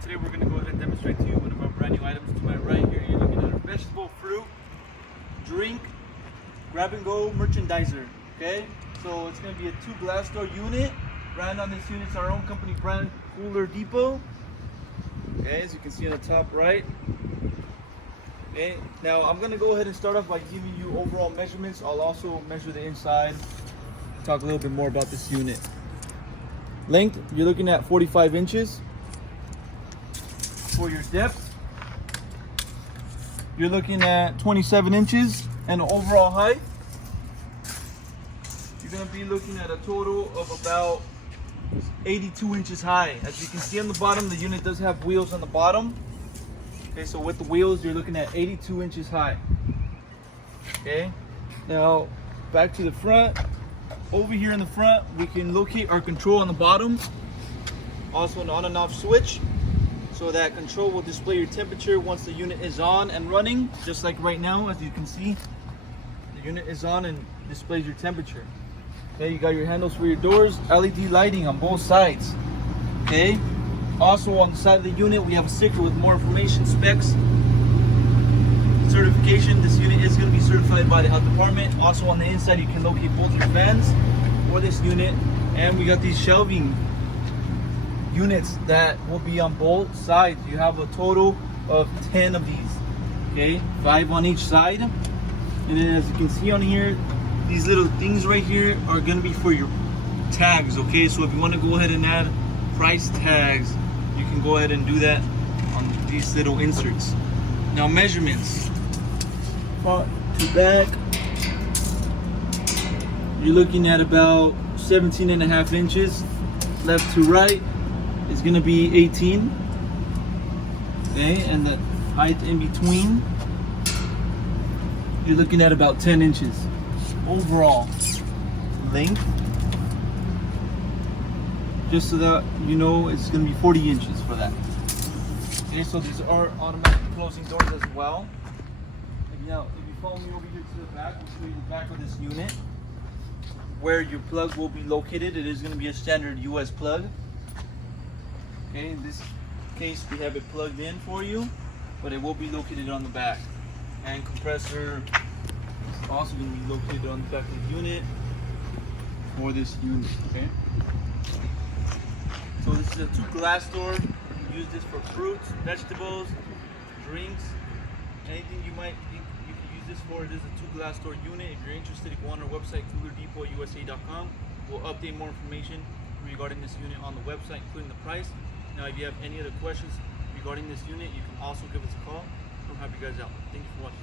and today we're going to go ahead and demonstrate to you one of our brand new items. To my right here, you're looking at a vegetable, fruit, drink, grab and go merchandiser. Okay, so it's going to be a 2 glass door unit. Brand on this unit is our own company brand, Cooler Depot. Okay, as you can see on the top right. Okay, now I'm going to go ahead and start off by giving you overall measurements. I'll also measure the inside, talk a little bit more about this unit. Length, you're looking at 45 inches. For your depth, you're looking at 27 inches. And overall height, you're going to be looking at a total of about 82 inches high. As you can see on the bottom, the unit does have wheels on the bottom. Okay, so with the wheels, you're looking at 82 inches high. Okay, now back to the front. Over here in the front, we can locate our control on the bottom. Also an on and off switch, so that control will display your temperature once the unit is on and running. Just like right now, as you can see, the unit is on and displays your temperature. Okay, you got your handles for your doors, LED lighting on both sides. Okay, also on the side of the unit, we have a sticker with more information, specs, certification. This unit is going to be certified by the health department. Also on the inside, you can locate both your fans for this unit, and we got these shelving units that will be on both sides. You have a total of 10 of these. Okay, 5 on each side. And then as you can see on here, these little things right here are going to be for your tags. Okay, so if you want to go ahead and add price tags, you can go ahead and do that on these little inserts. Now measurements, front to back, you're looking at about 17.5 inches. Left to right is going to be 18. Okay, and the height in between, you're looking at about 10 inches. Overall length, just so that you know, it's going to be 40 inches for that. Okay, so these are automatic closing doors as well. Now, if you follow me over here to the back, I'll show you the back of this unit, where your plug will be located. It is going to be a standard US plug. Okay, in this case, we have it plugged in for you, but it will be located on the back. And compressor is also going to be located on the back of the unit for this unit. Okay. So this is a 2 glass door. You can use this for fruits, vegetables, drinks, anything you might think you can use this for. It is a 2 glass door unit. If you're interested, go on our website, coolerdepot.usa.com. We'll update more information regarding this unit on the website, including the price. Now, if you have any other questions regarding this unit, you can also give us a call. We'll help you guys out. Thank you for watching.